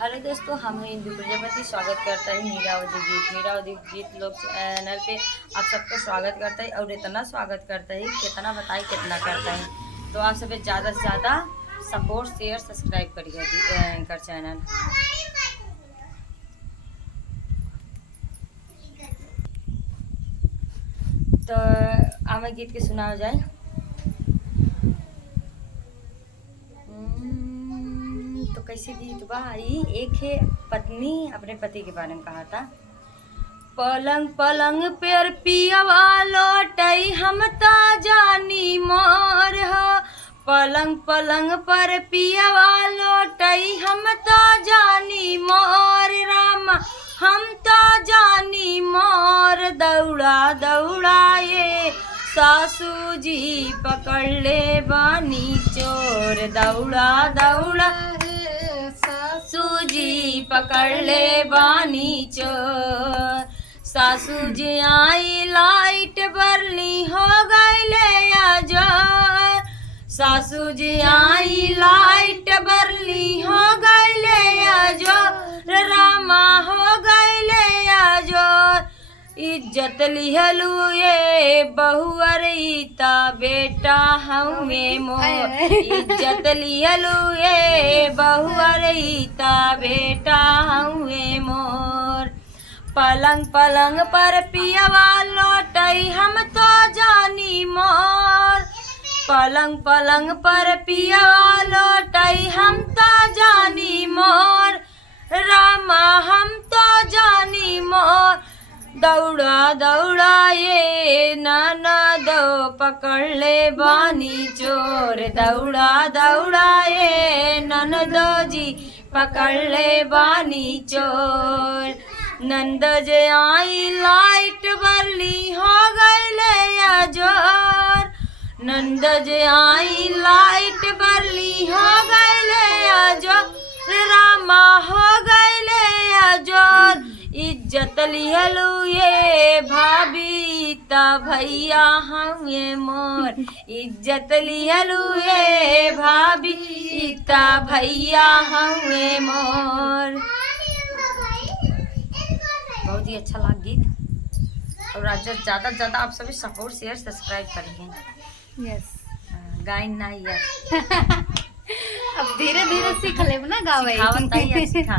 Hello दोस्तों, हम हैं इंदु प्रजापति। स्वागत करता है मीरावती गीत लोग चैनल पे। आप सबका स्वागत करता है और इतना स्वागत करता है कितना बताए कितना करता है। तो आप सब ज़्यादा से ज़्यादा सपोर्ट शेयर सब्सक्राइब करिए कर चैनल। तो हमें गीत के सुना जाए। तो कैसे गीत भाई, एक है पत्नी अपने पति के बारे में कहा था। पलंग पलंग पर पियवा लौटई हम ता जानी मोर हो। पलंग पलंग पर पियवा लौटई हम ता जानी मोर राम, हम ता जानी मोर। दौड़ा दौड़ा ये सासू जी पकड़ ले बानी चोर। दौड़ा दौड़ा सासू जी पकड़ ले बानी चोर। सासू जी आई लाइट बरली हो गईले अजोर। सासू जी आई लाइट बरली हो गईले अजोर। रामा हो गईले अजोर। इज्जत लिहलू ये बहुअर ता बेटा हमें मोर। इज्जत लिहलू ये बहुअर ता बेटा हमें मोर। पलंग पलंग पर पियवा लौटई हम तो जानी मोर। पलंग पलंग पर पियवा लौटई हम तो जानी मोर। रामा हम तो जानी मोर। दौड़ा दौड़ा ये नाना दो पकड़ ले बानी चोर। दौड़ा दौड़ा ये ननदो जी पकड़ ले बानी चोर। नंद जे आई लाइट बरली हो गईले अजोर। नंद जे आई लाइट बरली हो गईले अजोर। रामा हो गईले अजोर। इज्जत लिहलू ये भाभी ता भैया हमें मोर। इज्जत लिहलू ये भाभी ता भैया हमें मोर। बहुत ही अच्छा लगा गीत। और ज़्यादा से ज़्यादा आप सभी सपोर्ट शेयर सब्सक्राइब करिए। यस गाइन ना यार अब धीरे धीरे सीख ले ना गावे। सिखावत आई, सिखा